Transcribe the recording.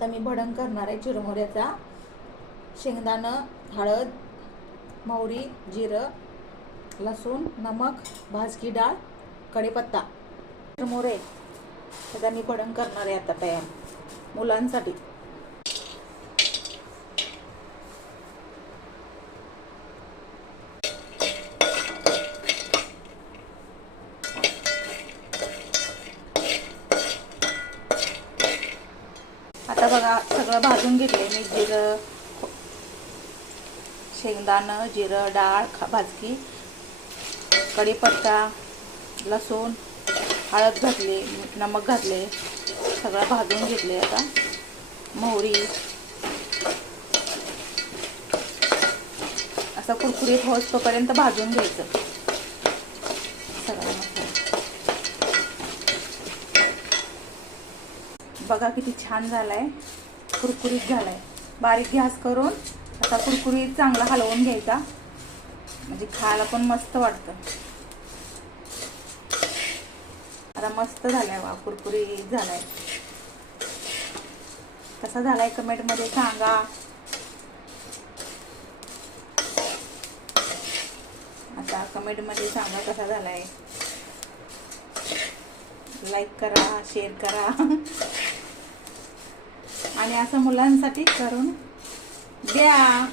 आता मी भडंग करणार आहे चिरमुऱ्याचा. शेंगदाणं, हळद, मोहरी, जिरं, लसूण, नमक, भाजकी डाळ, कढीपत्ता, चिरमुरे. आता मी भडंग करणार आहे आता तयार मुलांसाठी. आता बघा सगळं भाजून घेतले मी. जिरं, शेंगदाणं, जिरं, डाळ भाजकी, कढीपत्ता, लसूण, हळद घातले, नमक घातले, सगळं भाजून घेतले. आता मोहरी असं कुरकुरीत होईपर्यंत भाजून घ्यायचं सगळं मसाला. बघा किती छान झालाय, कुरकुरीत झालाय. बारीक गॅस करून आता कुरकुरीत चांगला हलवून घ्यायचा, म्हणजे खायला पण मस्त वाटतं. आता मस्त झालाय वा, कुरकुरीत झालाय. कसा झालाय कमेंट मध्ये सांगा. आता कमेंट मध्ये सांगा कसा झालाय. लाईक करा, शेअर करा आणि असं मुलांसाठी करून द्या.